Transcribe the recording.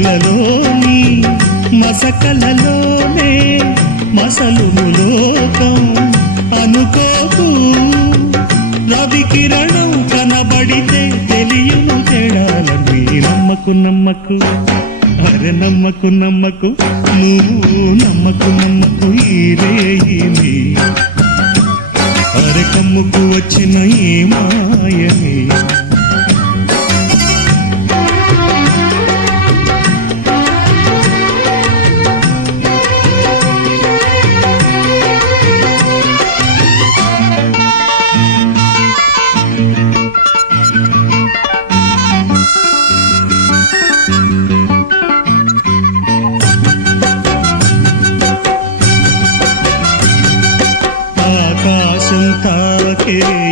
రెక్కలలోని మసకలలోనే మసలును లోకం అనుకోకు. రవి కిరణం కనబడితే తెలియను తేడాలని. నమ్మకు నమ్మకు అరే నమ్మకు నమ్మకు నువ్వు నమ్మకు నమ్మకు ఈ రేయిని. అరే కమ్ముకు వచ్చిన ఈ మాయని. ఆకాశం తాకే